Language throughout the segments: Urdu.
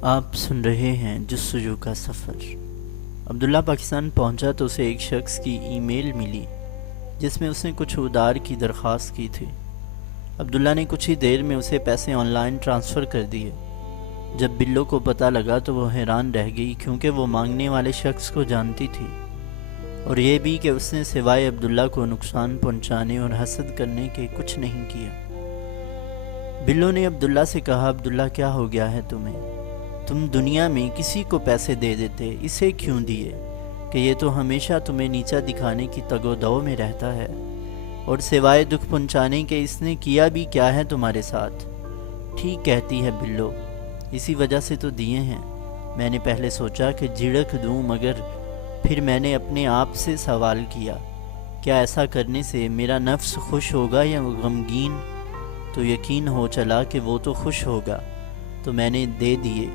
آپ سن رہے ہیں جستجو کا سفر۔ عبداللہ پاکستان پہنچا تو اسے ایک شخص کی ای میل ملی جس میں اس نے کچھ ادار کی درخواست کی تھی۔ عبداللہ نے کچھ ہی دیر میں اسے پیسے آن لائن ٹرانسفر کر دیے۔ جب بلو کو پتہ لگا تو وہ حیران رہ گئی، کیونکہ وہ مانگنے والے شخص کو جانتی تھی، اور یہ بھی کہ اس نے سوائے عبداللہ کو نقصان پہنچانے اور حسد کرنے کے کچھ نہیں کیا۔ بلو نے عبداللہ سے کہا، عبداللہ کیا ہو گیا ہے تمہیں؟ تم دنیا میں کسی کو پیسے دے دیتے، اسے کیوں دیے کہ یہ تو ہمیشہ تمہیں نیچا دکھانے کی تگ و دو میں رہتا ہے، اور سوائے دکھ پہنچانے کے اس نے کیا بھی کیا ہے تمہارے ساتھ؟ ٹھیک کہتی ہے بلو، اسی وجہ سے تو دیے ہیں۔ میں نے پہلے سوچا کہ جھڑک دوں، مگر پھر میں نے اپنے آپ سے سوال کیا، کیا ایسا کرنے سے میرا نفس خوش ہوگا یا غمگین؟ تو یقین ہو چلا کہ وہ تو خوش ہوگا، تو میں نے دے دیے۔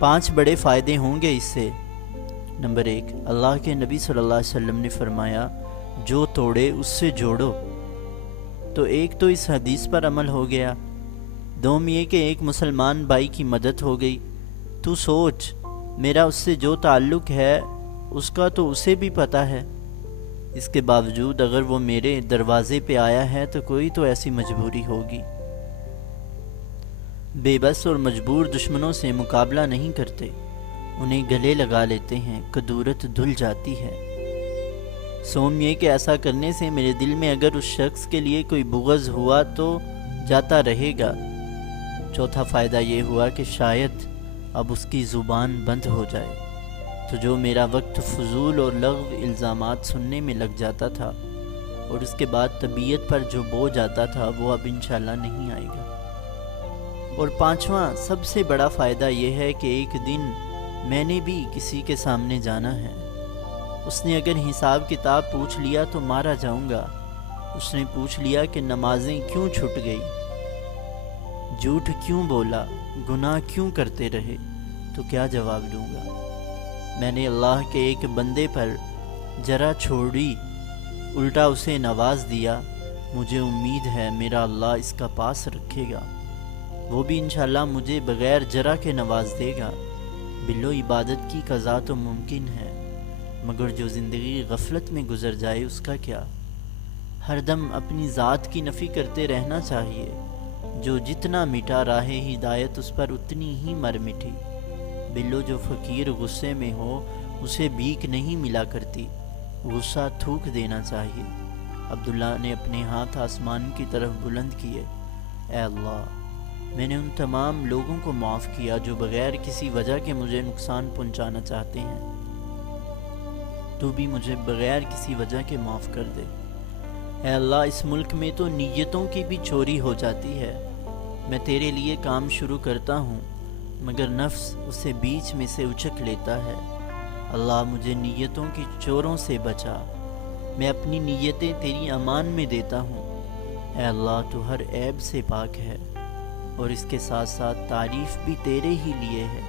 5 بڑے فائدے ہوں گے اس سے۔ نمبر 1، اللہ کے نبی صلی اللہ علیہ وسلم نے فرمایا، جو توڑے اس سے جوڑو۔ تو ایک تو اس حدیث پر عمل ہو گیا۔ دوم یہ کہ ایک مسلمان بھائی کی مدد ہو گئی۔ تو سوچ، میرا اس سے جو تعلق ہے اس کا تو اسے بھی پتہ ہے، اس کے باوجود اگر وہ میرے دروازے پہ آیا ہے تو کوئی تو ایسی مجبوری ہوگی۔ بے بس اور مجبور دشمنوں سے مقابلہ نہیں کرتے، انہیں گلے لگا لیتے ہیں، کدورت دھل جاتی ہے۔ سوم یہ کہ ایسا کرنے سے میرے دل میں اگر اس شخص کے لیے کوئی بغض ہوا تو جاتا رہے گا۔ چوتھا فائدہ یہ ہوا کہ شاید اب اس کی زبان بند ہو جائے، تو جو میرا وقت فضول اور لغو الزامات سننے میں لگ جاتا تھا اور اس کے بعد طبیعت پر جو بوجھ آتا تھا وہ اب انشاءاللہ نہیں آئے گا۔ اور 5واں سب سے بڑا فائدہ یہ ہے کہ ایک دن میں نے بھی کسی کے سامنے جانا ہے۔ اس نے اگر حساب کتاب پوچھ لیا تو مارا جاؤں گا۔ اس نے پوچھ لیا کہ نمازیں کیوں چھٹ گئی، جھوٹ کیوں بولا، گناہ کیوں کرتے رہے، تو کیا جواب دوں گا؟ میں نے اللہ کے ایک بندے پر ذرا چھوڑی، الٹا اسے نواز دیا۔ مجھے امید ہے میرا اللہ اس کا پاس رکھے گا، وہ بھی انشاءاللہ مجھے بغیر جرا کے نواز دے گا۔ بلو، عبادت کی قضا تو ممکن ہے، مگر جو زندگی غفلت میں گزر جائے اس کا کیا؟ ہر دم اپنی ذات کی نفی کرتے رہنا چاہیے۔ جو جتنا مٹا راہ ہدایت اس پر اتنی ہی مر مٹی۔ بلو، جو فقیر غصے میں ہو اسے بھیک نہیں ملا کرتی، غصہ تھوک دینا چاہیے۔ عبداللہ نے اپنے ہاتھ آسمان کی طرف بلند کیے، اے اللہ، میں نے ان تمام لوگوں کو معاف کیا جو بغیر کسی وجہ کے مجھے نقصان پہنچانا چاہتے ہیں، تو بھی مجھے بغیر کسی وجہ کے معاف کر دے۔ اے اللہ، اس ملک میں تو نیتوں کی بھی چوری ہو جاتی ہے۔ میں تیرے لیے کام شروع کرتا ہوں مگر نفس اسے بیچ میں سے اچک لیتا ہے۔ اللہ، مجھے نیتوں کی چوروں سے بچا، میں اپنی نیتیں تیری امان میں دیتا ہوں۔ اے اللہ، تو ہر عیب سے پاک ہے، اور اس کے ساتھ ساتھ تعریف بھی تیرے ہی لیے ہے۔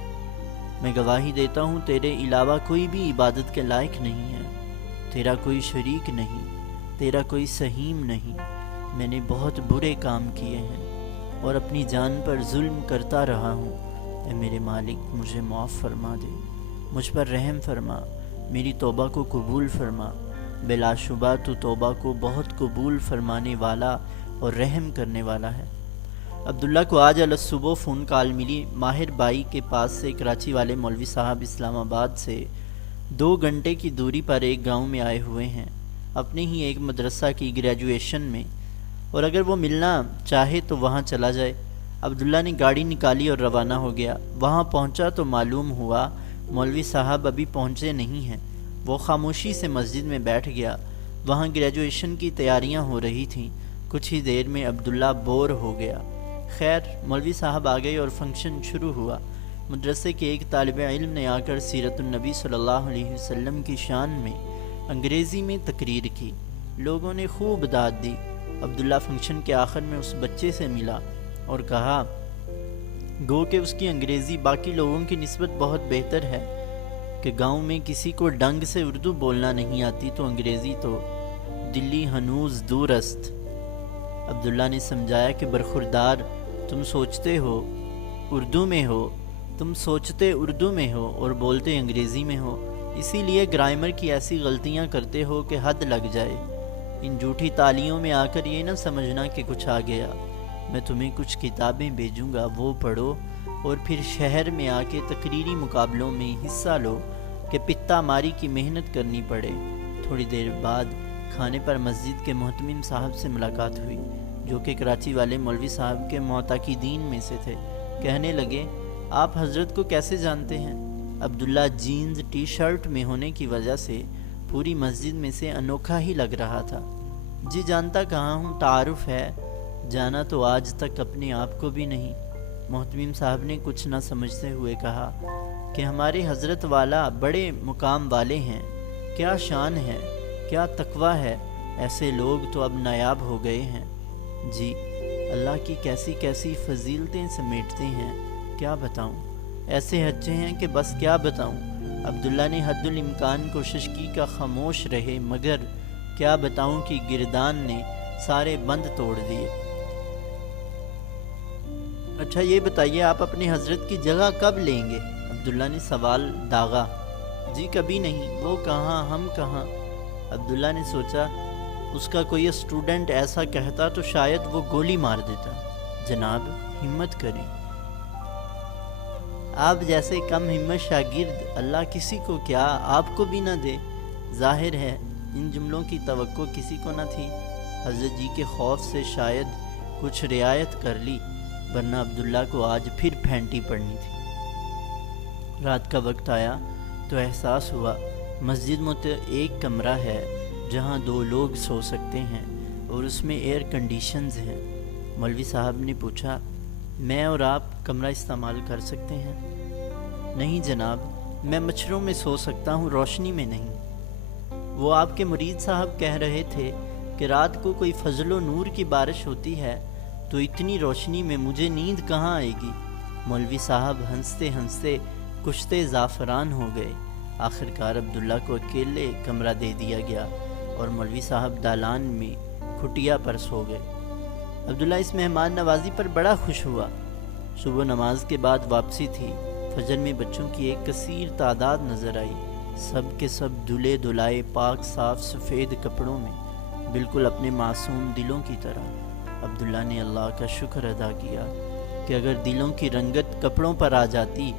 میں گواہی دیتا ہوں تیرے علاوہ کوئی بھی عبادت کے لائق نہیں ہے، تیرا کوئی شریک نہیں، تیرا کوئی سہیم نہیں۔ میں نے بہت برے کام کیے ہیں اور اپنی جان پر ظلم کرتا رہا ہوں۔ اے میرے مالک، مجھے معاف فرما دے، مجھ پر رحم فرما، میری توبہ کو قبول فرما۔ بلا شبہ تو توبہ کو بہت قبول فرمانے والا اور رحم کرنے والا ہے۔ عبداللہ کو آج صبح فون کال ملی، ماہر بائی کے پاس سے کراچی والے مولوی صاحب اسلام آباد سے 2 گھنٹے کی دوری پر ایک گاؤں میں آئے ہوئے ہیں، اپنے ہی ایک مدرسہ کی گریجویشن میں، اور اگر وہ ملنا چاہے تو وہاں چلا جائے۔ عبداللہ نے گاڑی نکالی اور روانہ ہو گیا۔ وہاں پہنچا تو معلوم ہوا مولوی صاحب ابھی پہنچے نہیں ہیں۔ وہ خاموشی سے مسجد میں بیٹھ گیا۔ وہاں گریجویشن کی تیاریاں ہو رہی تھیں۔ کچھ ہی دیر میں عبداللہ بور ہو گیا۔ خیر، مولوی صاحب آ گئے اور فنکشن شروع ہوا۔ مدرسے کے ایک طالب علم نے آ کر سیرت النبی صلی اللہ علیہ وسلم کی شان میں انگریزی میں تقریر کی۔ لوگوں نے خوب داد دی۔ عبداللہ فنکشن کے آخر میں اس بچے سے ملا اور کہا، گو کہ اس کی انگریزی باقی لوگوں کی نسبت بہت بہتر ہے، کہ گاؤں میں کسی کو ڈنگ سے اردو بولنا نہیں آتی تو انگریزی تو دلی ہنوز دور است۔ عبداللہ نے سمجھایا کہ برخوردار، تم سوچتے ہو اردو میں ہو، تم سوچتے اردو میں ہو اور بولتے انگریزی میں ہو، اسی لیے گرامر کی ایسی غلطیاں کرتے ہو کہ حد لگ جائے۔ ان جھوٹی تالیوں میں آ کر یہ نہ سمجھنا کہ کچھ آ گیا۔ میں تمہیں کچھ کتابیں بھیجوں گا، وہ پڑھو اور پھر شہر میں آ کے تقریری مقابلوں میں حصہ لو کہ پتا ماری کی محنت کرنی پڑے۔ تھوڑی دیر بعد کھانے پر مسجد کے محتمم صاحب سے ملاقات ہوئی، جو کہ کراچی والے مولوی صاحب کے معتقدین میں سے تھے۔ کہنے لگے، آپ حضرت کو کیسے جانتے ہیں؟ عبداللہ جینز ٹی شرٹ میں ہونے کی وجہ سے پوری مسجد میں سے انوکھا ہی لگ رہا تھا۔ جی جانتا کہاں ہوں، تعارف ہے، جانا تو آج تک اپنے آپ کو بھی نہیں۔ محتمم صاحب نے کچھ نہ سمجھتے ہوئے کہا کہ ہمارے حضرت والا بڑے مقام والے ہیں، کیا شان ہے، کیا تقویٰ ہے، ایسے لوگ تو اب نایاب ہو گئے ہیں۔ جی اللہ کی کیسی کیسی فضیلتیں سمیٹتے ہیں، کیا بتاؤں، ایسے ہچے ہیں کہ بس کیا بتاؤں۔ عبداللہ نے حد الامکان کوشش کی کہ خاموش رہے، مگر کیا بتاؤں کہ گردان نے سارے بند توڑ دیے۔ اچھا یہ بتائیے، آپ اپنے حضرت کی جگہ کب لیں گے؟ عبداللہ نے سوال داغا۔ جی کبھی نہیں، وہ کہاں ہم کہاں۔ عبداللہ نے سوچا اس کا کوئی اسٹوڈنٹ ایسا کہتا تو شاید وہ گولی مار دیتا۔ جناب ہمت کریں، آپ جیسے کم ہمت شاگرد اللہ کسی کو کیا آپ کو بھی نہ دے۔ ظاہر ہے ان جملوں کی توقع کسی کو نہ تھی۔ حضرت جی کے خوف سے شاید کچھ رعایت کر لی، ورنہ عبداللہ کو آج پھر پھینٹی پڑنی تھی۔ رات کا وقت آیا تو احساس ہوا مسجد میں تو ایک کمرہ ہے جہاں 2 لوگ سو سکتے ہیں اور اس میں ایئر کنڈیشنز ہیں۔ مولوی صاحب نے پوچھا، میں اور آپ کمرہ استعمال کر سکتے ہیں؟ نہیں جناب، میں مچھروں میں سو سکتا ہوں، روشنی میں نہیں۔ وہ آپ کے مرید صاحب کہہ رہے تھے کہ رات کو کوئی فضل و نور کی بارش ہوتی ہے تو اتنی روشنی میں مجھے نیند کہاں آئے گی۔ مولوی صاحب ہنستے ہنستے کشتے زعفران ہو گئے۔ آخرکار عبداللہ کو اکیلے کمرہ دے دیا گیا اور مولوی صاحب دالان میں کھٹیا پر سو گئے۔ عبداللہ اس مہمان نوازی پر بڑا خوش ہوا۔ صبح نماز کے بعد واپسی تھی۔ فجر میں بچوں کی ایک کثیر تعداد نظر آئی، سب کے سب دھلے دھلائے پاک صاف سفید کپڑوں میں، بالکل اپنے معصوم دلوں کی طرح۔ عبداللہ نے اللہ کا شکر ادا کیا کہ اگر دلوں کی رنگت کپڑوں پر آ جاتی،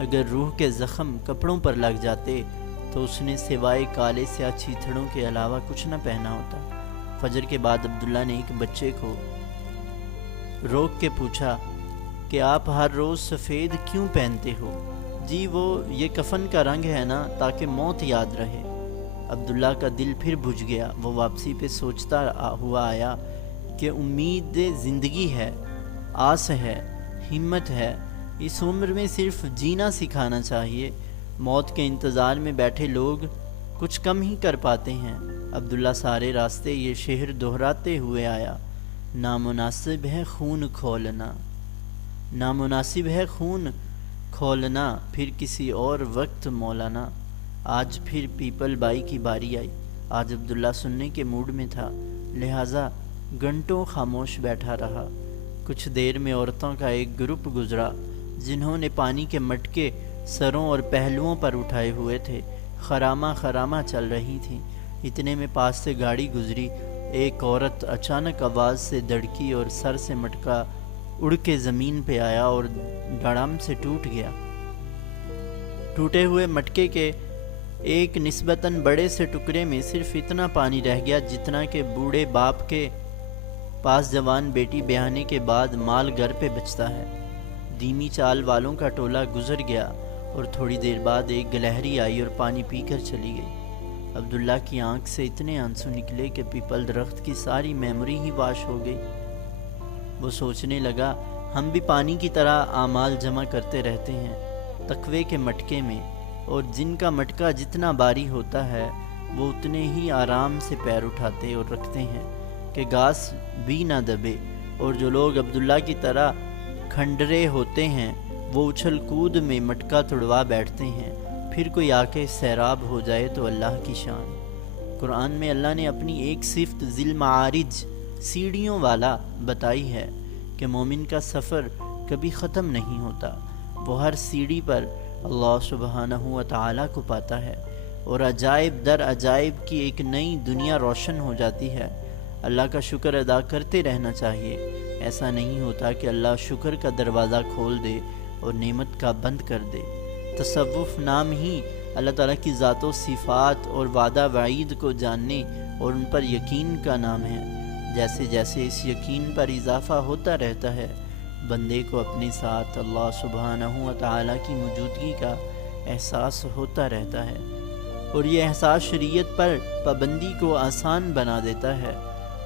اگر روح کے زخم کپڑوں پر لگ جاتے تو اس نے سوائے کالے سیاہ چیتھڑوں کے علاوہ کچھ نہ پہنا ہوتا۔ فجر کے بعد عبداللہ نے ایک بچے کو روک کے پوچھا کہ آپ ہر روز سفید کیوں پہنتے ہو؟ جی وہ یہ کفن کا رنگ ہے نا، تاکہ موت یاد رہے۔ عبداللہ کا دل پھر بجھ گیا۔ وہ واپسی پہ سوچتا ہوا آیا کہ امید زندگی ہے، آس ہے، ہمت ہے، اس عمر میں صرف جینا سکھانا چاہیے۔ موت کے انتظار میں بیٹھے لوگ کچھ کم ہی کر پاتے ہیں۔ عبداللہ سارے راستے یہ شعر دہراتے ہوئے آیا، نامناسب ہے خون کھولنا، نامناسب ہے خون کھولنا، پھر کسی اور وقت مولانا۔ آج پھر پیپل بائی کی باری آئی۔ آج عبداللہ سننے کے موڈ میں تھا، لہٰذا گھنٹوں خاموش بیٹھا رہا۔ کچھ دیر میں عورتوں کا ایک گروپ گزرا جنہوں نے پانی کے مٹکے سروں اور پہلوؤں پر اٹھائے ہوئے تھے، خرامہ خرامہ چل رہی تھیں۔ اتنے میں پاس سے گاڑی گزری، ایک عورت اچانک آواز سے دھڑکی اور سر سے مٹکا اڑ کے زمین پہ آیا اور دھڑام سے ٹوٹ گیا۔ ٹوٹے ہوئے مٹکے کے ایک نسبتاً بڑے سے ٹکڑے میں صرف اتنا پانی رہ گیا جتنا کہ بوڑھے باپ کے پاس جوان بیٹی بیاہنے کے بعد مال گھر پہ بچتا ہے۔ دھیمی چال والوں کا ٹولہ گزر گیا اور تھوڑی دیر بعد ایک گلہری آئی اور پانی پی کر چلی گئی۔ عبداللہ کی آنکھ سے اتنے آنسو نکلے کہ پیپل درخت کی ساری میموری ہی واش ہو گئی۔ وہ سوچنے لگا، ہم بھی پانی کی طرح اعمال جمع کرتے رہتے ہیں تقوی کے مٹکے میں، اور جن کا مٹکا جتنا باری ہوتا ہے وہ اتنے ہی آرام سے پیر اٹھاتے اور رکھتے ہیں کہ گھاس بھی نہ دبے، اور جو لوگ عبداللہ کی طرح کھنڈرے ہوتے ہیں وہ اچھل کود میں مٹکا توڑوا بیٹھتے ہیں، پھر کوئی آ کے سیراب ہو جائے تو اللہ کی شان۔ قرآن میں اللہ نے اپنی ایک صفت ذی المعارج، سیڑھیوں والا، بتائی ہے کہ مومن کا سفر کبھی ختم نہیں ہوتا۔ وہ ہر سیڑھی پر اللہ سبحانہ و تعالیٰ کو پاتا ہے اور عجائب در عجائب کی ایک نئی دنیا روشن ہو جاتی ہے۔ اللہ کا شکر ادا کرتے رہنا چاہیے۔ ایسا نہیں ہوتا کہ اللہ شکر کا دروازہ کھول دے اور نعمت کا بند کر دے۔ تصوف نام ہی اللہ تعالیٰ کی ذات و صفات اور وعدہ وعید کو جاننے اور ان پر یقین کا نام ہے۔ جیسے جیسے اس یقین پر اضافہ ہوتا رہتا ہے، بندے کو اپنے ساتھ اللہ سبحانہ و تعالیٰ کی موجودگی کا احساس ہوتا رہتا ہے، اور یہ احساس شریعت پر پابندی کو آسان بنا دیتا ہے۔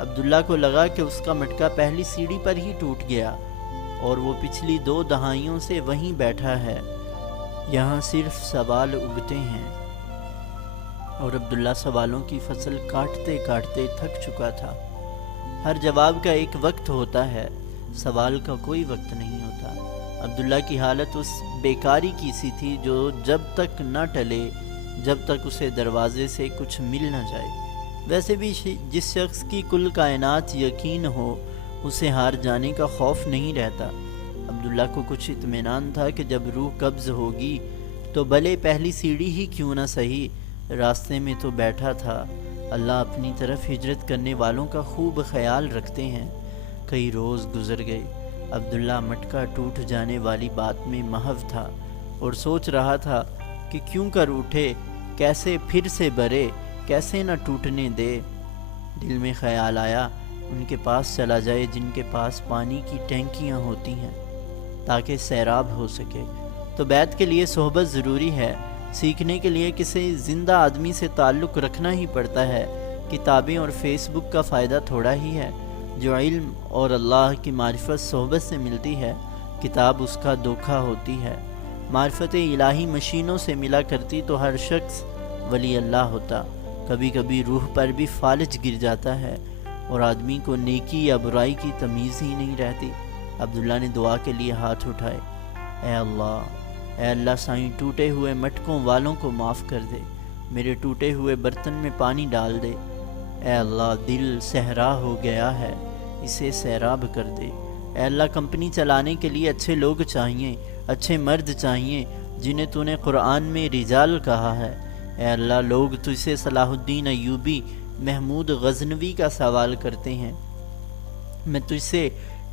عبداللہ کو لگا کہ اس کا مٹکا پہلی سیڑھی پر ہی ٹوٹ گیا اور وہ پچھلی 2 دہائیوں سے وہیں بیٹھا ہے۔ یہاں صرف سوال اگتے ہیں، اور عبداللہ سوالوں کی فصل کاٹتے کاٹتے تھک چکا تھا۔ ہر جواب کا ایک وقت ہوتا ہے، سوال کا کوئی وقت نہیں ہوتا۔ عبداللہ کی حالت اس بیکاری کی سی تھی جو جب تک نہ ٹلے، جب تک اسے دروازے سے کچھ مل نہ جائے۔ ویسے بھی جس شخص کی کل کائنات یقین ہو، اسے ہار جانے کا خوف نہیں رہتا۔ عبداللہ کو کچھ اطمینان تھا کہ جب روح قبض ہوگی تو بھلے پہلی سیڑھی ہی کیوں نہ سہی، راستے میں تو بیٹھا تھا۔ اللہ اپنی طرف ہجرت کرنے والوں کا خوب خیال رکھتے ہیں۔ کئی روز گزر گئے۔ عبداللہ مٹکا ٹوٹ جانے والی بات میں محو تھا اور سوچ رہا تھا کہ کیوں کر اٹھے، کیسے پھر سے بھرے، کیسے نہ ٹوٹنے دے۔ دل میں خیال آیا ان کے پاس چلا جائے جن کے پاس پانی کی ٹینکیاں ہوتی ہیں تاکہ سیراب ہو سکے۔ تو بیت کے لیے صحبت ضروری ہے۔ سیکھنے کے لیے کسی زندہ آدمی سے تعلق رکھنا ہی پڑتا ہے۔ کتابیں اور فیس بک کا فائدہ تھوڑا ہی ہے۔ جو علم اور اللہ کی معرفت صحبت سے ملتی ہے، کتاب اس کا دھوکہ ہوتی ہے۔ معرفت الہی مشینوں سے ملا کرتی تو ہر شخص ولی اللہ ہوتا۔ کبھی کبھی روح پر بھی فالج گر جاتا ہے اور آدمی کو نیکی یا برائی کی تمیز ہی نہیں رہتی۔ عبداللہ نے دعا کے لیے ہاتھ اٹھائے۔ اے اللہ سائیں، ٹوٹے ہوئے مٹکوں والوں کو معاف کر دے، میرے ٹوٹے ہوئے برتن میں پانی ڈال دے۔ اے اللہ، دل صحرا ہو گیا ہے، اسے سیراب کر دے۔ اے اللہ، کمپنی چلانے کے لیے اچھے لوگ چاہیے، اچھے مرد چاہیے جنہیں تو نے قرآن میں رجال کہا ہے۔ اے اللہ، لوگ تجھ سے صلاح الدین ایوبی، محمود غزنوی کا سوال کرتے ہیں، میں تجھ سے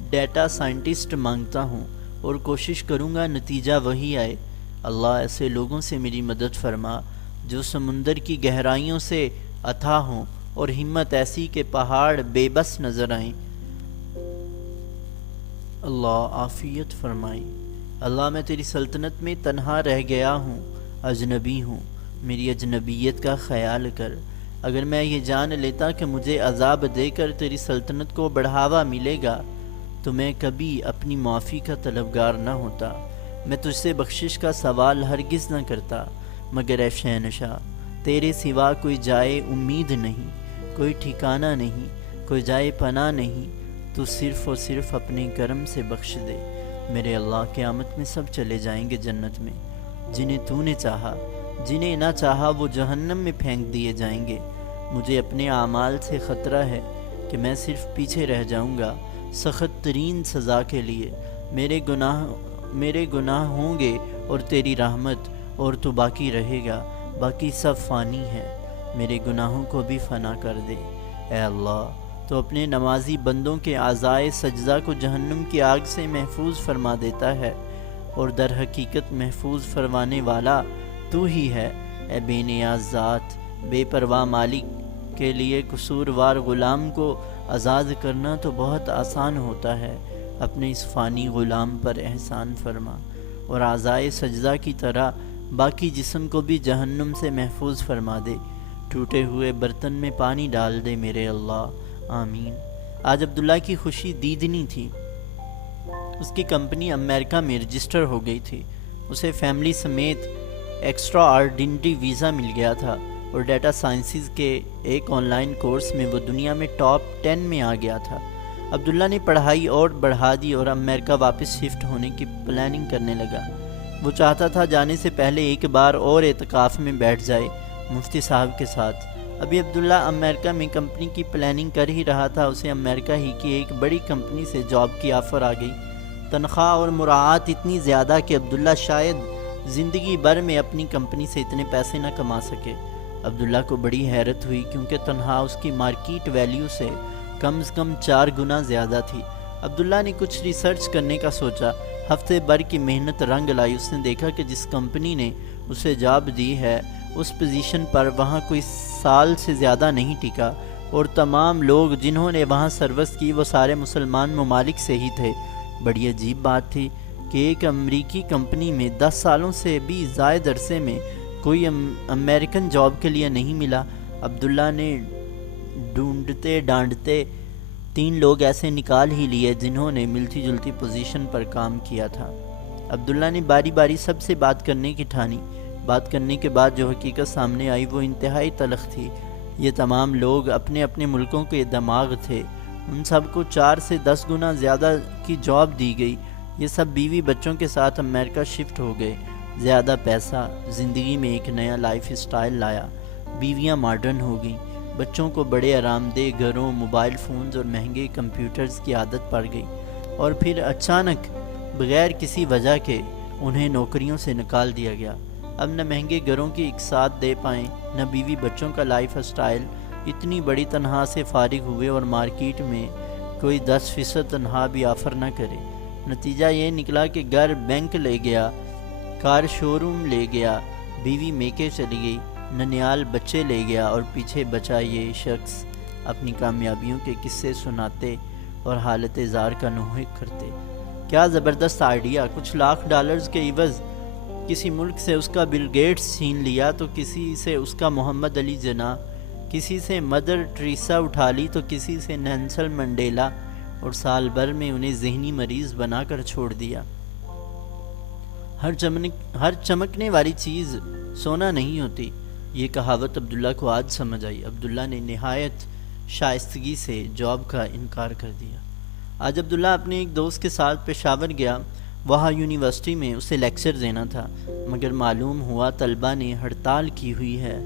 ڈیٹا سائنٹسٹ مانگتا ہوں اور کوشش کروں گا نتیجہ وہی آئے۔ اللہ، ایسے لوگوں سے میری مدد فرما جو سمندر کی گہرائیوں سے اتھا ہوں اور ہمت ایسی کہ پہاڑ بے بس نظر آئیں۔ اللہ عافیت فرمائی۔ اللہ، میں تیری سلطنت میں تنہا رہ گیا ہوں، اجنبی ہوں، میری اجنبیت کا خیال کر۔ اگر میں یہ جان لیتا کہ مجھے عذاب دے کر تیری سلطنت کو بڑھاوا ملے گا تو میں کبھی اپنی معافی کا طلبگار نہ ہوتا۔ میں تجھ سے بخشش کا سوال ہرگز نہ کرتا، مگر اے شہنشاہ، تیرے سوا کوئی جائے امید نہیں، کوئی ٹھکانہ نہیں، کوئی جائے پناہ نہیں۔ تو صرف اور صرف اپنے کرم سے بخش دے۔ میرے اللہ، قیامت میں سب چلے جائیں گے جنت میں، جنہیں تو نے چاہا، جنہیں نہ چاہا وہ جہنم میں پھینک دیے جائیں گے۔ مجھے اپنے اعمال سے خطرہ ہے کہ میں صرف پیچھے رہ جاؤں گا سخت ترین سزا کے لیے۔ میرے گناہ ہوں گے اور تیری رحمت، اور تو باقی رہے گا، باقی سب فانی ہے۔ میرے گناہوں کو بھی فنا کر دے۔ اے اللہ، تو اپنے نمازی بندوں کے اعضائے سجدہ کو جہنم کی آگ سے محفوظ فرما دیتا ہے، اور در حقیقت محفوظ فرمانے والا تو ہی ہے۔ اے بے نیاز ذات، بے پرواہ مالک، کے لیے قصوروار غلام کو آزاد کرنا تو بہت آسان ہوتا ہے۔ اپنے اس فانی غلام پر احسان فرما، اور اعضائے سجدہ کی طرح باقی جسم کو بھی جہنم سے محفوظ فرما دے۔ ٹوٹے ہوئے برتن میں پانی ڈال دے میرے اللہ، آمین۔ آج عبداللہ کی خوشی دیدنی تھی۔ اس کی کمپنی امریکہ میں رجسٹر ہو گئی تھی۔ اسے فیملی سمیت ایکسٹرا آرڈینری ویزا مل گیا تھا، اور ڈیٹا سائنسز کے ایک آن لائن کورس میں وہ دنیا میں ٹاپ 10 میں آ گیا تھا۔ عبداللہ نے پڑھائی اور بڑھا دی اور امریکہ واپس شفٹ ہونے کی پلاننگ کرنے لگا۔ وہ چاہتا تھا جانے سے پہلے ایک بار اور اعتکاف میں بیٹھ جائے مفتی صاحب کے ساتھ۔ ابھی عبداللہ امریکہ میں کمپنی کی پلاننگ کر ہی رہا تھا، اسے امریکہ ہی کی ایک بڑی کمپنی سے جاب کی آفر آ گئی۔ تنخواہ اور مراعات اتنی زیادہ کہ عبداللہ شاید زندگی بھر میں اپنی کمپنی سے اتنے پیسے نہ کما سکے۔ عبداللہ کو بڑی حیرت ہوئی کیونکہ تنخواہ اس کی مارکیٹ ویلیو سے کم از کم 4 گنا زیادہ تھی۔ عبداللہ نے کچھ ریسرچ کرنے کا سوچا۔ ہفتے بھر کی محنت رنگ لائی۔ اس نے دیکھا کہ جس کمپنی نے اسے جاب دی ہے اس پوزیشن پر وہاں کوئی سال سے زیادہ نہیں ٹکا، اور تمام لوگ جنہوں نے وہاں سروس کی وہ سارے مسلمان ممالک سے ہی تھے۔ بڑی عجیب بات تھی کہ ایک امریکی کمپنی میں 10 سالوں سے بھی زائد عرصے میں کوئی امریکن جاب کے لیے نہیں ملا۔ عبداللہ نے ڈھونڈتے ڈانڈتے 3 لوگ ایسے نکال ہی لیے جنہوں نے ملتی جلتی پوزیشن پر کام کیا تھا۔ عبداللہ نے باری باری سب سے بات کرنے کی ٹھانی۔ بات کرنے کے بعد جو حقیقت سامنے آئی وہ انتہائی تلخ تھی۔ یہ تمام لوگ اپنے اپنے ملکوں کے دماغ تھے۔ ان سب کو 4 سے 10 گنا زیادہ کی جاب دی گئی۔ یہ سب بیوی بچوں کے ساتھ امریکہ شفٹ ہو گئے۔ زیادہ پیسہ زندگی میں ایک نیا لائف سٹائل لایا۔ بیویاں ماڈرن ہو گئیں، بچوں کو بڑے آرام دہ گھروں، موبائل فونز اور مہنگے کمپیوٹرز کی عادت پڑ گئی، اور پھر اچانک بغیر کسی وجہ کے انہیں نوکریوں سے نکال دیا گیا۔ اب نہ مہنگے گھروں کی اقساط دے پائیں، نہ بیوی بچوں کا لائف سٹائل۔ اتنی بڑی تنخواہ سے فارغ ہوئے اور مارکیٹ میں کوئی 10% تنخواہ بھی آفر نہ کرے۔ نتیجہ یہ نکلا کہ گھر بینک لے گیا، کار شو روم لے گیا، بیوی میکے چلی گئی، ننیال بچے لے گیا، اور پیچھے بچا یہ شخص اپنی کامیابیوں کے قصے سناتے اور حالت زار کا نوحہ کرتے۔ کیا زبردست آئیڈیا! کچھ لاکھ ڈالرز کے عوض کسی ملک سے اس کا بل گیٹس چھین لیا تو کسی سے اس کا محمد علی جناح، کسی سے مدر ٹریسا اٹھا لی تو کسی سے نیلسن منڈیلا، اور سال بھر میں انہیں ذہنی مریض بنا کر چھوڑ دیا۔ ہر چمکنے والی چیز سونا نہیں ہوتی، یہ کہاوت عبداللہ کو آج سمجھ آئی۔ عبداللہ نے نہایت شائستگی سے جاب کا انکار کر دیا۔ آج عبداللہ اپنے ایک دوست کے ساتھ پشاور گیا۔ وہاں یونیورسٹی میں اسے لیکچر دینا تھا، مگر معلوم ہوا طلبہ نے ہڑتال کی ہوئی ہے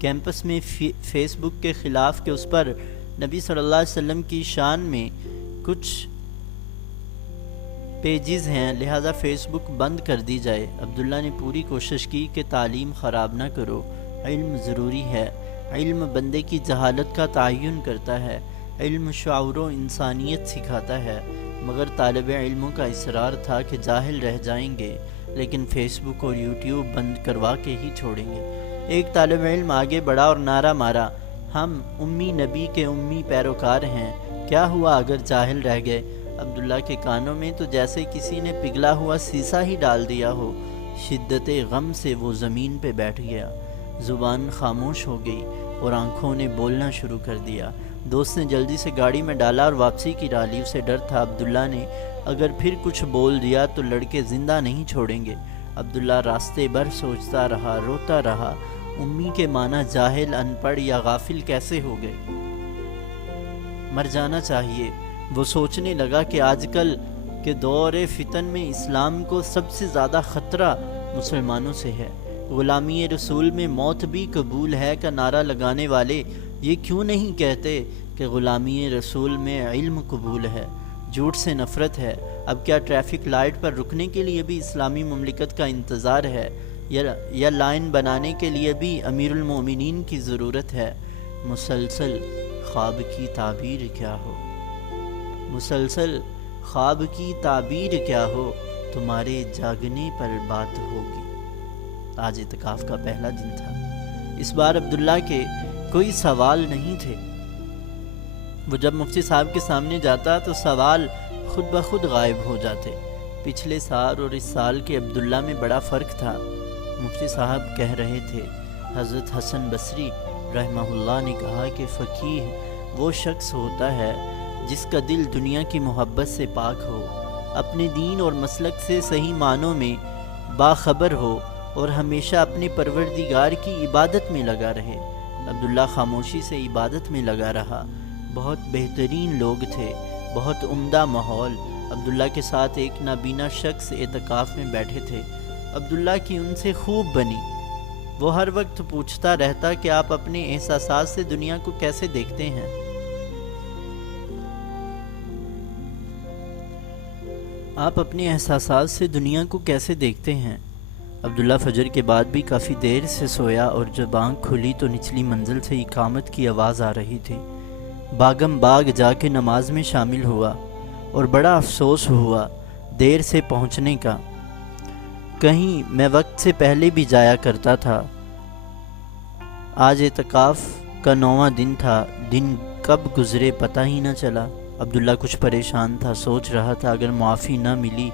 کیمپس میں فیس بک کے خلاف کہ اس پر نبی صلی اللہ علیہ وسلم کی شان میں کچھ پیجز ہیں، لہذا فیس بک بند کر دی جائے۔ عبداللہ نے پوری کوشش کی کہ تعلیم خراب نہ کرو، علم ضروری ہے، علم بندے کی جہالت کا تعین کرتا ہے، علم شعور و انسانیت سکھاتا ہے، مگر طالب علموں کا اصرار تھا کہ جاہل رہ جائیں گے لیکن فیس بک اور یوٹیوب بند کروا کے ہی چھوڑیں گے۔ ایک طالب علم آگے بڑھا اور نعرہ مارا، ہم امی نبی کے امی پیروکار ہیں، کیا ہوا اگر جاہل رہ گئے؟ عبداللہ کے کانوں میں تو جیسے کسی نے پگھلا ہوا سیسا ہی ڈال دیا ہو۔ شدت غم سے وہ زمین پہ بیٹھ گیا، زبان خاموش ہو گئی اور آنکھوں نے بولنا شروع کر دیا۔ دوست نے جلدی سے گاڑی میں ڈالا اور واپسی کی ڈالی۔ اسے ڈر تھا عبداللہ نے اگر پھر کچھ بول دیا تو لڑکے زندہ نہیں چھوڑیں گے۔ عبداللہ راستے بھر سوچتا رہا، روتا رہا، امی کے معنی جاہل، ان پڑھ یا غافل کیسے ہو گئے؟ مر جانا چاہیے۔ وہ سوچنے لگا کہ آج کل کے دور فتن میں اسلام کو سب سے زیادہ خطرہ مسلمانوں سے ہے۔ غلامی رسول میں موت بھی قبول ہے کا نعرہ لگانے والے یہ کیوں نہیں کہتے کہ غلامی رسول میں علم قبول ہے؟ جھوٹ سے نفرت ہے۔ اب کیا ٹریفک لائٹ پر رکنے کے لیے بھی اسلامی مملکت کا انتظار ہے، یا لائن بنانے کے لیے بھی امیر المومنین کی ضرورت ہے؟ مسلسل خواب کی تعبیر کیا ہو، مسلسل خواب کی تعبیر کیا ہو، تمہارے جاگنے پر بات ہوگی۔ آج اعتکاف کا پہلا دن تھا۔ اس بار عبداللہ کے کوئی سوال نہیں تھے۔ وہ جب مفتی صاحب کے سامنے جاتا تو سوال خود بخود غائب ہو جاتے۔ پچھلے سال اور اس سال کے عبداللہ میں بڑا فرق تھا۔ مفتی صاحب کہہ رہے تھے، حضرت حسن بصری رحمہ اللہ نے کہا کہ فقیہ وہ شخص ہوتا ہے جس کا دل دنیا کی محبت سے پاک ہو، اپنے دین اور مسلک سے صحیح معنوں میں باخبر ہو اور ہمیشہ اپنے پروردگار کی عبادت میں لگا رہے۔ عبداللہ خاموشی سے عبادت میں لگا رہا۔ بہت بہترین لوگ تھے، بہت عمدہ ماحول۔ عبداللہ کے ساتھ ایک نابینا شخص اعتکاف میں بیٹھے تھے۔ عبداللہ کی ان سے خوب بنی۔ وہ ہر وقت پوچھتا رہتا کہ آپ اپنے احساسات سے دنیا کو کیسے دیکھتے ہیں؟ آپ اپنے احساسات سے دنیا کو کیسے دیکھتے ہیں؟ عبداللہ فجر کے بعد بھی کافی دیر سے سویا اور جب آنکھ کھلی تو نچلی منزل سے اقامت کی آواز آ رہی تھی۔ باغم باغ جا کے نماز میں شامل ہوا اور بڑا افسوس ہوا دیر سے پہنچنے کا۔ کہیں میں وقت سے پہلے بھی جایا کرتا تھا۔ آج اعتکاف کا 9واں دن تھا، دن کب گزرے پتہ ہی نہ چلا۔ عبداللہ کچھ پریشان تھا، سوچ رہا تھا اگر معافی نہ ملی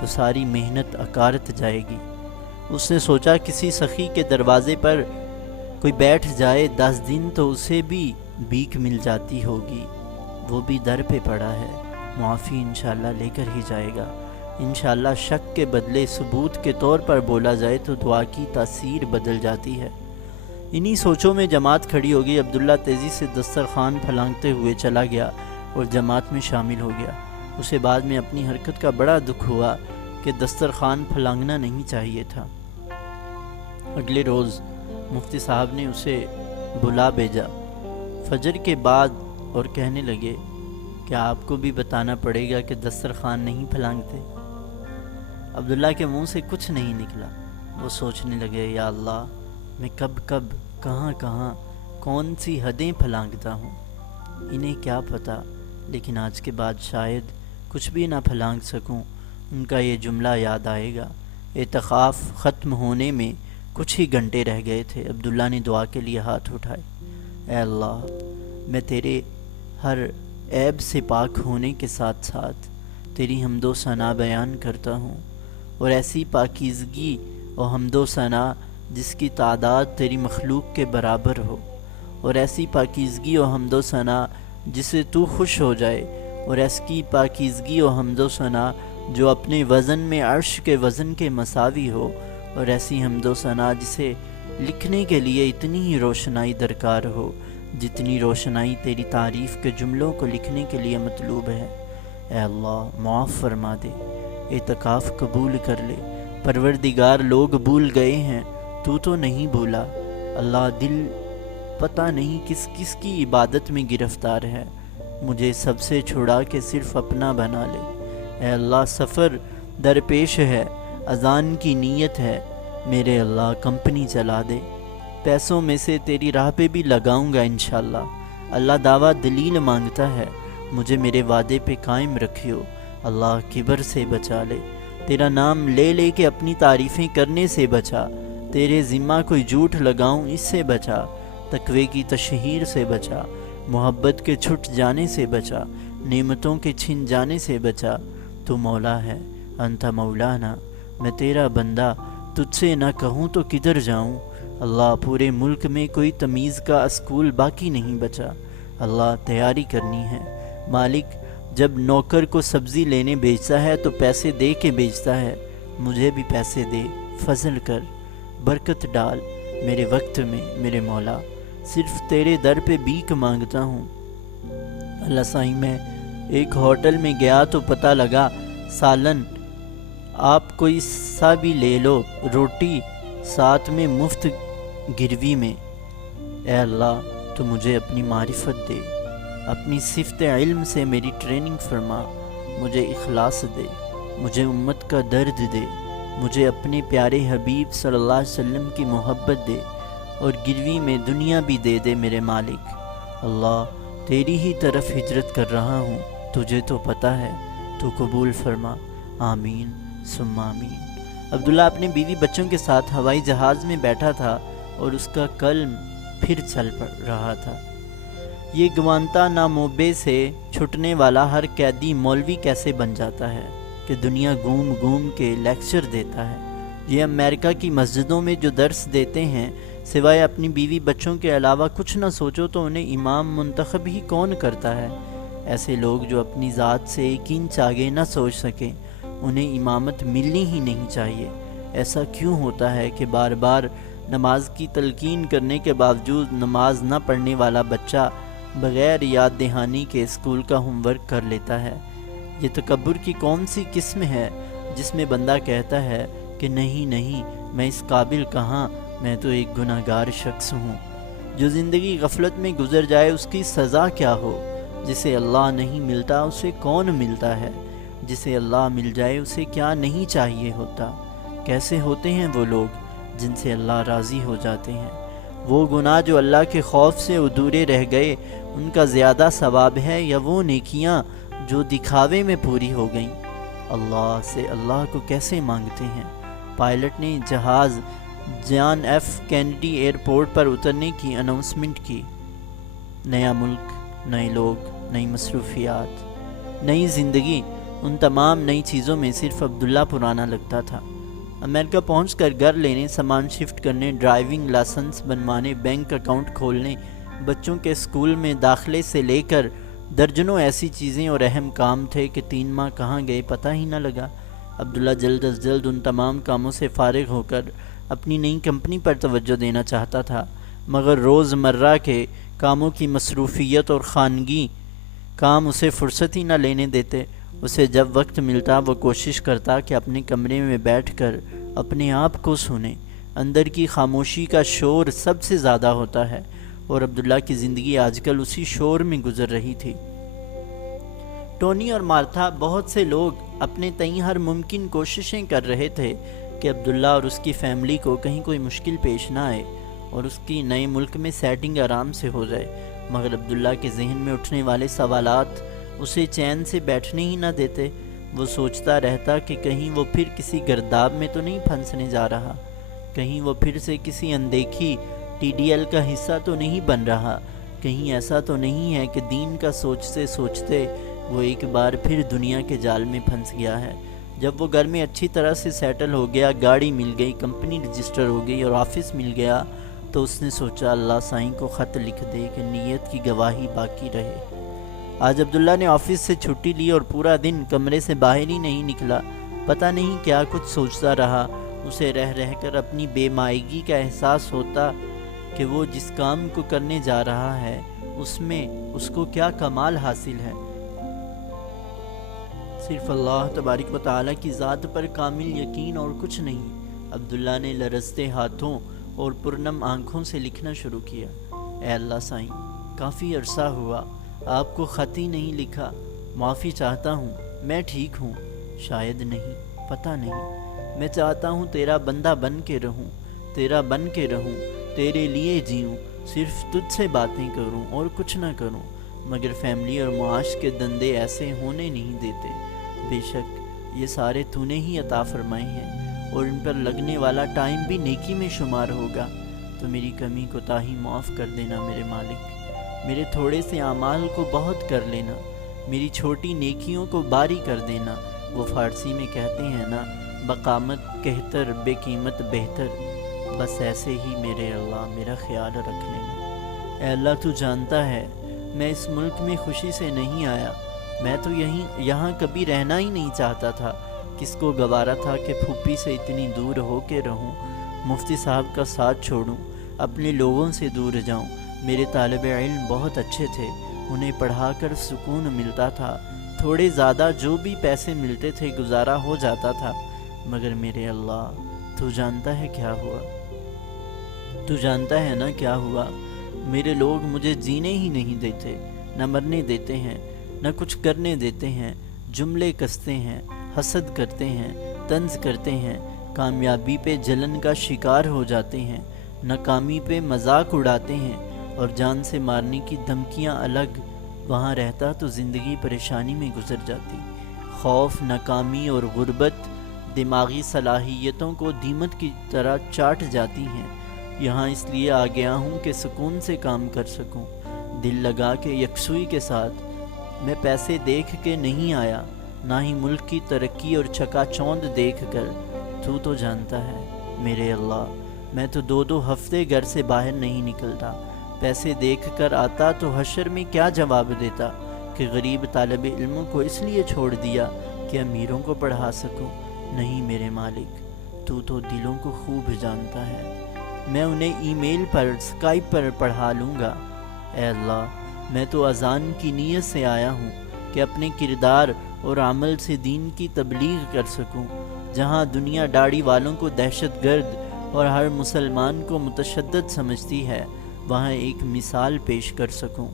تو ساری محنت اکارت جائے گی۔ اس نے سوچا کسی سخی کے دروازے پر کوئی بیٹھ جائے 10 دن تو اسے بھی بھیک مل جاتی ہوگی، وہ بھی در پہ پڑا ہے، معافی انشاءاللہ لے کر ہی جائے گا۔ انشاءاللہ شک کے بدلے ثبوت کے طور پر بولا جائے تو دعا کی تاثیر بدل جاتی ہے۔ انہی سوچوں میں جماعت کھڑی ہو گئی۔ عبداللہ تیزی سے دسترخوان پھلانگتے ہوئے چلا گیا اور جماعت میں شامل ہو گیا۔ اسے بعد میں اپنی حرکت کا بڑا دکھ ہوا کہ دسترخوان پھلانگنا نہیں چاہیے تھا۔ اگلے روز مفتی صاحب نے اسے بلا بھیجا فجر کے بعد اور کہنے لگے کہ آپ کو بھی بتانا پڑے گا کہ دسترخوان نہیں پھلانگتے۔ عبداللہ کے منہ سے کچھ نہیں نکلا۔ وہ سوچنے لگے یا اللہ، میں کب کب کہاں کہاں کون سی حدیں پھلانگتا ہوں، انہیں کیا پتہ، لیکن آج کے بعد شاید کچھ بھی نہ پھلانگ سکوں۔ ان کا یہ جملہ یاد آئے گا۔ اعتکاف ختم ہونے میں کچھ ہی گھنٹے رہ گئے تھے۔ عبداللہ نے دعا کے لیے ہاتھ اٹھائے۔ اے اللہ، میں تیرے ہر عیب سے پاک ہونے کے ساتھ ساتھ تیری حمد و ثنا بیان کرتا ہوں، اور ایسی پاکیزگی اور حمد و ثنا جس کی تعداد تیری مخلوق کے برابر ہو، اور ایسی پاکیزگی اور حمد و ثنا جسے تو خوش ہو جائے، اور ایسی پاکیزگی اور حمد و ثنا جو اپنے وزن میں عرش کے وزن کے مساوی ہو، اور ایسی حمد و ثنا جسے لکھنے کے لیے اتنی ہی روشنائی درکار ہو جتنی روشنائی تیری تعریف کے جملوں کو لکھنے کے لیے مطلوب ہے۔ اے اللہ، معاف فرما دے، اعتکاف قبول کر لے۔ پروردگار، لوگ بھول گئے ہیں، تو نہیں بھولا۔ اللہ، دل پتہ نہیں کس کس کی عبادت میں گرفتار ہے، مجھے سب سے چھڑا کے صرف اپنا بنا لے۔ اے اللہ، سفر درپیش ہے، اذان کی نیت ہے، میرے اللہ کمپنی چلا دے، پیسوں میں سے تیری راہ پہ بھی لگاؤں گا انشاءاللہ۔ اللہ دعویٰ دلیل مانگتا ہے، مجھے میرے وعدے پہ قائم رکھیو۔ اللہ، کبر سے بچا لے، تیرا نام لے لے کے اپنی تعریفیں کرنے سے بچا، تیرے ذمہ کوئی جھوٹ لگاؤں اس سے بچا، تقوی کی تشہیر سے بچا، محبت کے چھٹ جانے سے بچا، نعمتوں کے چھن جانے سے بچا۔ تو مولا ہے، انت مولانا، میں تیرا بندہ، تجھ سے نہ کہوں تو کدھر جاؤں۔ اللہ، پورے ملک میں کوئی تمیز کا اسکول باقی نہیں بچا۔ اللہ، تیاری کرنی ہے۔ مالک، جب نوکر کو سبزی لینے بیچتا ہے تو پیسے دے کے بیچتا ہے، مجھے بھی پیسے دے، فضل کر، برکت ڈال میرے وقت میں میرے مولا، صرف تیرے در پہ بھیک مانگتا ہوں۔ اللہ سائیں، میں ایک ہوٹل میں گیا تو پتہ لگا سالن آپ کوئی سا بھی لے لو، روٹی ساتھ میں مفت گروی میں۔ اے اللہ، تو مجھے اپنی معرفت دے، اپنی صفت علم سے میری ٹریننگ فرما، مجھے اخلاص دے، مجھے امت کا درد دے، مجھے اپنے پیارے حبیب صلی اللہ علیہ وسلم کی محبت دے، اور گروی میں دنیا بھی دے دے میرے مالک۔ اللہ، تیری ہی طرف ہجرت کر رہا ہوں، تجھے تو پتہ ہے، تو قبول فرما، آمین ثم آمین۔ عبداللہ اپنے بیوی بچوں کے ساتھ ہوائی جہاز میں بیٹھا تھا اور اس کا قلم پھر چل پڑ رہا تھا۔ یہ گوانتا ناموبے سے چھٹنے والا ہر قیدی مولوی کیسے بن جاتا ہے کہ دنیا گھوم گھوم کے لیکچر دیتا ہے۔ یہ امریکہ کی مسجدوں میں جو درس دیتے ہیں، سوائے اپنی بیوی بچوں کے علاوہ کچھ نہ سوچو تو انہیں امام منتخب ہی کون کرتا ہے؟ ایسے لوگ جو اپنی ذات سے ایک انچ آگے نہ سوچ سکیں، انہیں امامت ملنی ہی نہیں چاہیے۔ ایسا کیوں ہوتا ہے کہ بار بار نماز کی تلقین کرنے کے باوجود نماز نہ پڑھنے والا بچہ بغیر یاد دہانی کے اسکول کا ہوم ورک کر لیتا ہے؟ یہ تکبر کی کون سی قسم ہے جس میں بندہ کہتا ہے کہ نہیں میں اس قابل کہاں، میں تو ایک گناہ گار شخص ہوں۔ جو زندگی غفلت میں گزر جائے اس کی سزا کیا ہو؟ جسے اللہ نہیں ملتا اسے کون ملتا ہے؟ جسے اللہ مل جائے اسے کیا نہیں چاہیے ہوتا۔ کیسے ہوتے ہیں وہ لوگ جن سے اللہ راضی ہو جاتے ہیں؟ وہ گناہ جو اللہ کے خوف سے ادھورے رہ گئے ان کا زیادہ ثواب ہے، یا وہ نیکیاں جو دکھاوے میں پوری ہو گئیں؟ اللہ سے اللہ کو کیسے مانگتے ہیں؟ پائلٹ نے جہاز جان ایف کینیڈی ایئرپورٹ پر اترنے کی اناؤنسمنٹ کی۔ نیا ملک، نئے لوگ، نئی مصروفیات، نئی زندگی، ان تمام نئی چیزوں میں صرف عبداللہ پرانا لگتا تھا۔ امریکہ پہنچ کر گھر لینے، سامان شفٹ کرنے، ڈرائیونگ لائسنس بنوانے، بینک اکاؤنٹ کھولنے، بچوں کے اسکول میں داخلے سے لے کر درجنوں ایسی چیزیں اور اہم کام تھے کہ 3 ماہ کہاں گئے پتہ ہی نہ لگا۔ عبداللہ جلد از جلد ان تمام کاموں سے فارغ ہو کر اپنی نئی کمپنی پر توجہ دینا چاہتا تھا، مگر روز مرہ کے کاموں کی مصروفیت اور خانگی کام اسے فرصت ہی نہ لینے دیتے۔ اسے جب وقت ملتا وہ کوشش کرتا کہ اپنے کمرے میں بیٹھ کر اپنے آپ کو سنے۔ اندر کی خاموشی کا شور سب سے زیادہ ہوتا ہے، اور عبداللہ کی زندگی آج کل اسی شور میں گزر رہی تھی۔ ٹونی اور مارتھا، بہت سے لوگ اپنے تئیں ہر ممکن کوششیں کر رہے تھے کہ عبداللہ اور اس کی فیملی کو کہیں کوئی مشکل پیش نہ آئے اور اس کی نئے ملک میں سیٹنگ آرام سے ہو جائے، مگر عبداللہ کے ذہن میں اٹھنے والے سوالات اسے چین سے بیٹھنے ہی نہ دیتے۔ وہ سوچتا رہتا کہ کہیں وہ پھر کسی گرداب میں تو نہیں پھنسنے جا رہا، کہیں وہ پھر سے کسی اندیکھی TDL کا حصہ تو نہیں بن رہا، کہیں ایسا تو نہیں ہے کہ دین کا سوچتے سوچتے وہ ایک بار پھر دنیا کے جال میں پھنس گیا ہے۔ جب وہ گھر میں اچھی طرح سے سیٹل ہو گیا، گاڑی مل گئی، کمپنی رجسٹر ہو گئی اور آفس مل گیا، تو اس نے سوچا اللہ سائیں کو خط لکھ دے کہ نیت کی گواہی باقی رہے۔ آج عبداللہ نے آفس سے چھٹی لی اور پورا دن کمرے سے باہر ہی نہیں نکلا۔ پتہ نہیں کیا کچھ سوچتا رہا۔ اسے رہ رہ کر اپنی بے مائگی کا احساس ہوتا کہ وہ جس کام کو کرنے جا رہا ہے اس میں اس کو کیا کمال حاصل ہے۔ صرف اللہ تبارک و تعالیٰ کی ذات پر کامل یقین اور کچھ نہیں۔ عبداللہ نے لرزتے ہاتھوں اور پرنم آنکھوں سے لکھنا شروع کیا۔ اے اللہ سائیں، کافی عرصہ ہوا آپ کو خط ہی نہیں لکھا، معافی چاہتا ہوں، میں ٹھیک ہوں، شاید نہیں، پتہ نہیں، میں چاہتا ہوں تیرا بندہ بن کے رہوں، تیرا بن کے رہوں، تیرے لیے جیوں، صرف تجھ سے باتیں کروں اور کچھ نہ کروں، مگر فیملی اور معاش کے دندے ایسے ہونے نہیں دیتے۔ بے شک یہ سارے تو نے ہی عطا فرمائے ہیں اور ان پر لگنے والا ٹائم بھی نیکی میں شمار ہوگا، تو میری کمی کوتاہی معاف کر دینا میرے مالک، میرے تھوڑے سے اعمال کو بہت کر لینا، میری چھوٹی نیکیوں کو باری کر دینا۔ وہ فارسی میں کہتے ہیں نا، بقامت کہتر بے قیمت بہتر، بس ایسے ہی میرے اللہ میرا خیال رکھ لینا۔ اے اللہ تو جانتا ہے میں اس ملک میں خوشی سے نہیں آیا، میں تو یہاں کبھی رہنا ہی نہیں چاہتا تھا۔ کس کو گوارا تھا کہ پھوپھی سے اتنی دور ہو کے رہوں، مفتی صاحب کا ساتھ چھوڑوں، اپنے لوگوں سے دور جاؤں۔ میرے طالب علم بہت اچھے تھے، انہیں پڑھا کر سکون ملتا تھا، تھوڑے زیادہ جو بھی پیسے ملتے تھے گزارا ہو جاتا تھا، مگر میرے اللہ تو جانتا ہے کیا ہوا، تو جانتا ہے نا کیا ہوا۔ میرے لوگ مجھے جینے ہی نہیں دیتے، نہ مرنے دیتے ہیں، نہ کچھ کرنے دیتے ہیں، جملے کستے ہیں، حسد کرتے ہیں، طنز کرتے ہیں، کامیابی پہ جلن کا شکار ہو جاتے ہیں، ناکامی پہ مذاق اڑاتے ہیں، اور جان سے مارنے کی دھمکیاں الگ۔ وہاں رہتا تو زندگی پریشانی میں گزر جاتی۔ خوف، ناکامی اور غربت دماغی صلاحیتوں کو دیمک کی طرح چاٹ جاتی ہیں۔ یہاں اس لیے آ گیا ہوں کہ سکون سے کام کر سکوں، دل لگا کے یکسوئی کے ساتھ۔ میں پیسے دیکھ کے نہیں آیا، نہ ہی ملک کی ترقی اور چکا چوند دیکھ کر۔ تو جانتا ہے میرے اللہ، میں تو 2 ہفتے گھر سے باہر نہیں نکلتا۔ پیسے دیکھ کر آتا تو حشر میں کیا جواب دیتا کہ غریب طالب علموں کو اس لیے چھوڑ دیا کہ امیروں کو پڑھا سکوں۔ نہیں میرے مالک، تو دلوں کو خوب جانتا ہے، میں انہیں ای میل پر، اسکائپ پر پڑھا لوں گا۔ اے اللہ، میں تو اذان کی نیت سے آیا ہوں کہ اپنے کردار اور عمل سے دین کی تبلیغ کر سکوں۔ جہاں دنیا داڑھی والوں کو دہشت گرد اور ہر مسلمان کو متشدد سمجھتی ہے، وہاں ایک مثال پیش کر سکوں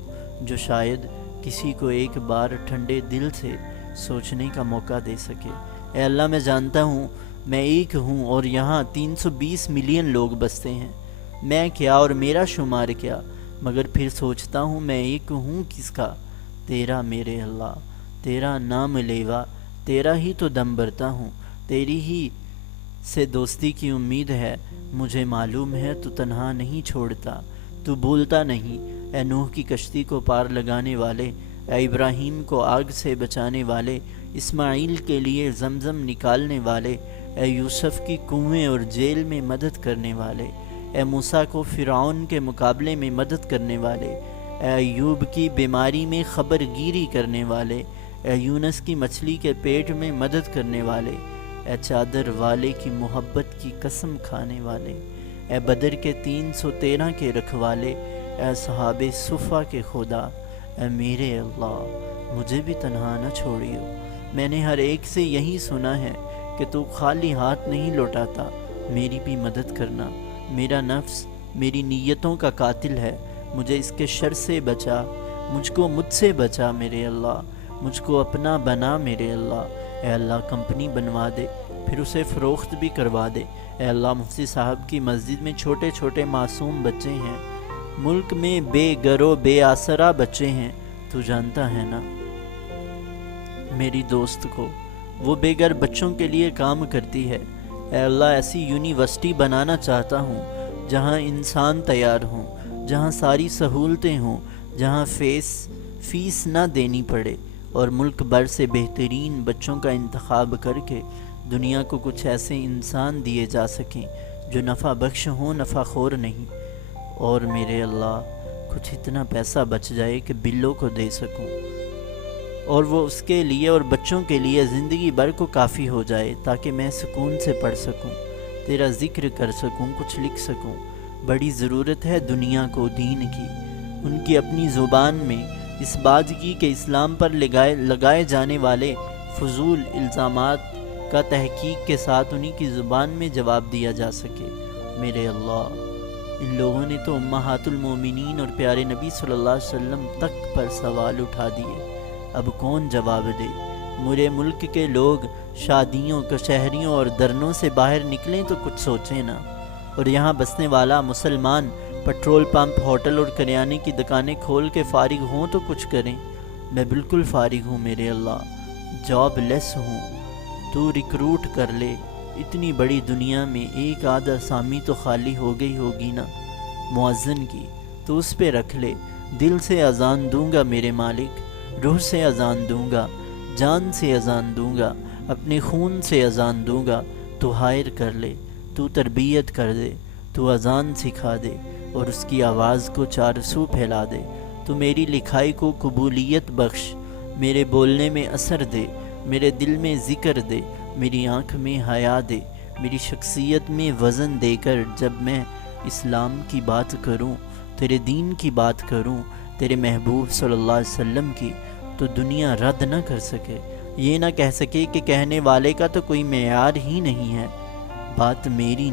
جو شاید کسی کو ایک بار ٹھنڈے دل سے سوچنے کا موقع دے سکے۔ اے اللہ میں جانتا ہوں میں ایک ہوں اور یہاں 320 ملین لوگ بستے ہیں، میں کیا اور میرا شمار کیا، مگر پھر سوچتا ہوں میں ایک ہوں کس کا، تیرا میرے اللہ، تیرا نام لیوا، تیرا ہی تو دم بھرتا ہوں، تیری ہی سے دوستی کی امید ہے، مجھے معلوم ہے تو تنہا نہیں چھوڑتا، تو بھولتا نہیں۔ اے نوح کی کشتی کو پار لگانے والے، اے ابراہیم کو آگ سے بچانے والے، اسماعیل کے لیے زمزم نکالنے والے، اے یوسف کی کنویں اور جیل میں مدد کرنے والے، اے موسیٰ کو فرعون کے مقابلے میں مدد کرنے والے، اے ایوب کی بیماری میں خبر گیری کرنے والے، اے یونس کی مچھلی کے پیٹ میں مدد کرنے والے، اے چادر والے کی محبت کی قسم کھانے والے، اے بدر کے 313 کے رکھوالے، اے صحاب صفا کے خدا، اے میرے اللہ مجھے بھی تنہا نہ چھوڑیو۔ میں نے ہر ایک سے یہی سنا ہے کہ تو خالی ہاتھ نہیں لوٹاتا، میری بھی مدد کرنا۔ میرا نفس میری نیتوں کا قاتل ہے، مجھے اس کے شر سے بچا، مجھ سے بچا میرے اللہ، مجھ کو اپنا بنا میرے اللہ۔ اے اللہ کمپنی بنوا دے، پھر اسے فروخت بھی کروا دے۔ اے اللہ مفتی صاحب کی مسجد میں چھوٹے چھوٹے معصوم بچے ہیں، ملک میں بے گرو بے آسرا بچے ہیں، تو جانتا ہے نا میری دوست کو، وہ بے گھر بچوں کے لیے کام کرتی ہے۔ اے اللہ ایسی یونیورسٹی بنانا چاہتا ہوں جہاں انسان تیار ہوں، جہاں ساری سہولتیں ہوں، جہاں فیس نہ دینی پڑے، اور ملک بھر سے بہترین بچوں کا انتخاب کر کے دنیا کو کچھ ایسے انسان دیے جا سکیں جو نفع بخش ہوں، نفع خور نہیں۔ اور میرے اللہ کچھ اتنا پیسہ بچ جائے کہ بلوں کو دے سکوں، اور وہ اس کے لیے اور بچوں کے لیے زندگی بھر کو کافی ہو جائے، تاکہ میں سکون سے پڑھ سکوں، تیرا ذکر کر سکوں، کچھ لکھ سکوں۔ بڑی ضرورت ہے دنیا کو دین کی، ان کی اپنی زبان میں اس بات کی کہ اسلام پر لگائے جانے والے فضول الزامات کا تحقیق کے ساتھ انہی کی زبان میں جواب دیا جا سکے۔ میرے اللہ ان لوگوں نے تو امہات المومنین اور پیارے نبی صلی اللہ علیہ وسلم تک پر سوال اٹھا دیے، اب کون جواب دے؟ میرے ملک کے لوگ شادیوں، کچہریوں اور دھرنوں سے باہر نکلیں تو کچھ سوچیں نا، اور یہاں بسنے والا مسلمان پٹرول پمپ، ہوٹل اور کریانے کی دکانیں کھول کے فارغ ہوں تو کچھ کریں۔ میں بالکل فارغ ہوں میرے اللہ، جاب لیس ہوں، تو ریکروٹ کر لے۔ اتنی بڑی دنیا میں ایک آدھ اسامی تو خالی ہو گئی ہوگی نا مؤذن کی، تو اس پہ رکھ لے۔ دل سے اذان دوں گا میرے مالک، روح سے اذان دوں گا، جان سے اذان دوں گا، اپنے خون سے اذان دوں گا، تو ہائر کر لے، تو تربیت کر دے، تو اذان سکھا دے اور اس کی آواز کو چارسو پھیلا دے، تو میری لکھائی کو قبولیت بخش، میرے بولنے میں اثر دے، میرے دل میں ذکر دے، میری آنکھ میں حیا دے، میری شخصیت میں وزن دے کر جب میں اسلام کی بات کروں، تیرے دین کی بات کروں، تیرے محبوب صلی اللہ علیہ وسلم کی، تو دنیا رد نہ کر سکے، یہ نہ کہہ سکے کہ کہنے والے کا تو کوئی معیار ہی نہیں ہے۔ بات میری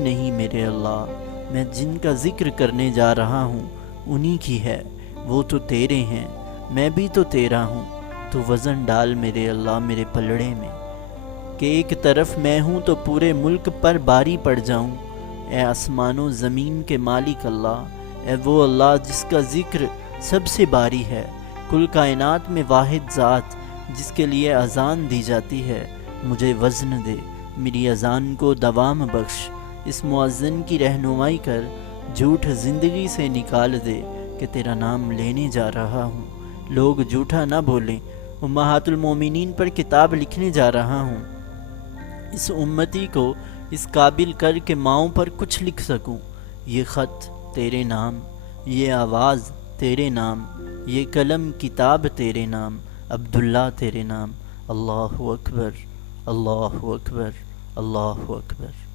نہیں میرے اللہ، میں جن کا ذکر کرنے جا رہا ہوں انہی کی ہے، وہ تو تیرے ہیں، میں بھی تو تیرا ہوں، تو وزن ڈال میرے اللہ میرے پلڑے میں، کہ ایک طرف میں ہوں تو پورے ملک پر باری پڑ جاؤں۔ اے آسمان و زمین کے مالک اللہ، اے وہ اللہ جس کا ذکر سب سے باری ہے، کل کائنات میں واحد ذات جس کے لیے اذان دی جاتی ہے، مجھے وزن دے، میری اذان کو دوام بخش، اس مؤذن کی رہنمائی کر، جھوٹ زندگی سے نکال دے کہ تیرا نام لینے جا رہا ہوں، لوگ جھوٹا نہ بولیں، امہات المومنین پر کتاب لکھنے جا رہا ہوں، اس امتی کو اس قابل کر کے ماؤں پر کچھ لکھ سکوں۔ یہ خط تیرے نام، یہ آواز تیرے نام، یہ قلم کتاب تیرے نام، عبداللہ تیرے نام۔ اللہ اکبر، اللہ اکبر، اللہ اکبر۔